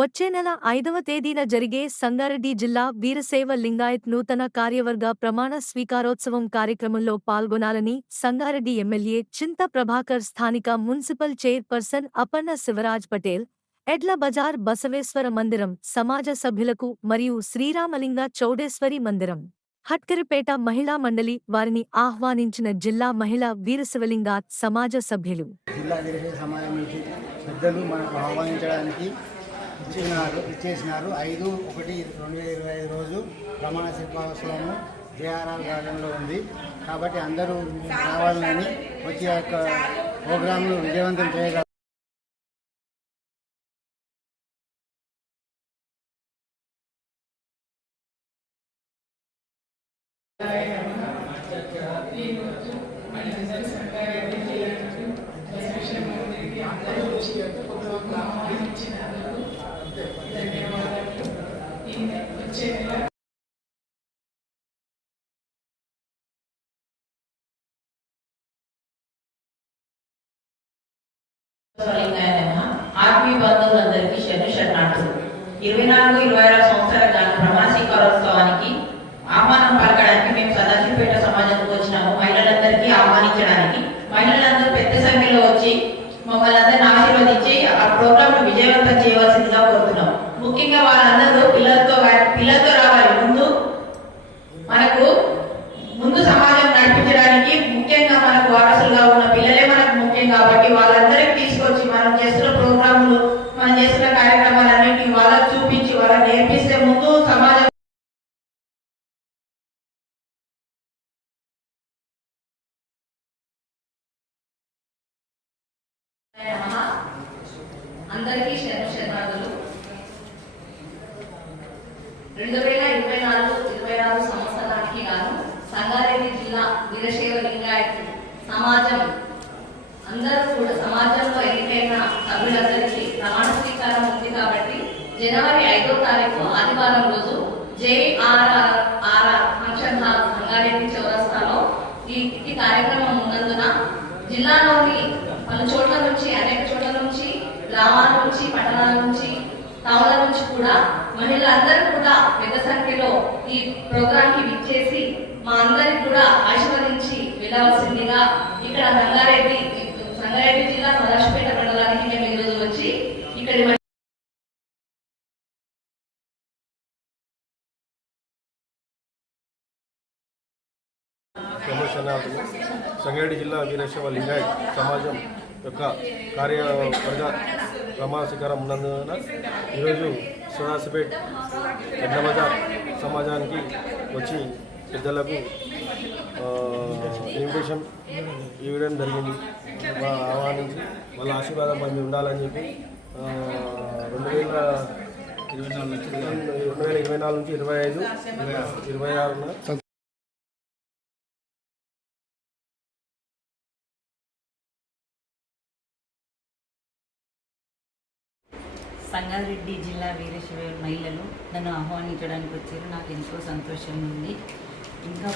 వచ్చే నెల 5వ తేదీన జరిగే సంగారెడ్డి జిల్లా వీరశైవ లింగాయత్ నూతన కార్యవర్గ ప్రమాణ స్వీకారోత్సవం కార్యక్రమంలో పాల్గొనాలని సంగారెడ్డి ఎమ్మెల్యే చింత ప్రభాకర్ స్థానిక మున్సిపల్ చైర్పర్సన్ అపర్ణ శివరాజ్ పటేల్, ఎడ్ల బజార్ బసవేశ్వర మందిరం సమాజ సభ్యులకు మరియు శ్రీరామలింగ చౌడేశ్వరి మందిరం, హట్కరిపేట మహిళా మండలి వారిని ఆహ్వానించిన జిల్లా మహిళా వీరశివలింగాయత్ సమాజ సభ్యులు ఇచ్చేసినారు. 5/1/2025 రోజు ప్రమాణ స్వీకారోత్సవము జేఆర్ఆర్ గార్డెన్లో ఉంది. కాబట్టి అందరూ రావాలని వచ్చే యొక్క ప్రోగ్రాంను విజయవంతం చేయగలరు. ఆత్మీయ బంధువులందరికీ శరణార్థులు. 24-26 సంవత్సరాల గాను ప్రమాణ స్వీకారోత్సవానికి ఆహ్వానం పలకడానికి మేము సదాశివపేట సమాజంకు వచ్చినాము. మహిళలందరికీ ఆహ్వానించడానికి మహిళలందరూ పెద్ద సంఖ్యలో వచ్చి మమ్మల్ని అందరినీ ఆశీర్వదించి ఆ ప్రోగ్రామ్ ను విజయవంతం చేయవలసిందిగా కోరుతున్నాం. ముఖ్యంగా వాళ్ళందరూ పిల్లలతో రావాలి. ముందు సమాజం నడిపించడానికి ముఖ్యంగా మనకు వారసులుగా ఉన్న పిల్లలే మనకు ముఖ్యం. కాబట్టి వాళ్ళందరికీ తీసుకొచ్చి మనం చేస్తున్న ప్రోగ్రాములు, మనం చేస్తున్న కార్యక్రమాలన్నింటినీ వాళ్ళకు చూపించి వాళ్ళకి నేర్పిస్తే ముందు సమాజం అందరికీ శరణార్థులు. 2024 సంవత్సరానికి గాను సంగారెడ్డి జిల్లా వీరశైవ లింగాయత్ సమాజం అందరూ కూడా సమాజంలో ఎన్నికైన సభ్యులందరికీ ప్రమాణ స్వీకారం ఉంది. కాబట్టి జనవరి 5వ తారీఖు ఆదివారం రోజు JRR ఫంక్షన్ హాల్ సంగారెడ్డి చౌరస్తాలో ఈ కార్యక్రమం ఉన్నందున జిల్లాలోని పలు చోట్ల నుంచి, అనేక చోట్ల నుంచి, గ్రామాల నుంచి, పట్టణాల నుంచి, టౌన్ల నుంచి కూడా మహిళలందరూ కూడా పెద్ద సంఖ్యలో ఈ ప్రోగ్రామ్ కి విచ్చేసి మా అందరికి కూడా ఆశీర్వదించి వెళ్ళవలసిందిగా ఇక్కడ సంగారెడ్డి జిల్లా సదాశివపేట మండలానికి మేము ఈరోజు వచ్చి ఇక్కడి సంగారెడ్డి జిల్లా వీరశైవ లింగాయత్ సమాజం యొక్క కార్యవర్గ ప్రమాణ స్వీకారం ఉన్నందున ఈరోజు సదాశివపేట ఎడ్ల బజార్ సమాజానికి వచ్చి పెద్దలకు ఇన్విటేషన్ ఇవ్వడం జరిగింది. ఆహ్వానించి వాళ్ళ ఆశీర్వాదం మంది ఉండాలని చెప్పి 2024 నుంచి 25, 26 సంగారెడ్డి జిల్లా వీరశైవ మహిళలు నన్ను ఆహ్వానించడానికి వచ్చారు. నాకు ఎంతో సంతోషంగా ఉంది. ఇంకా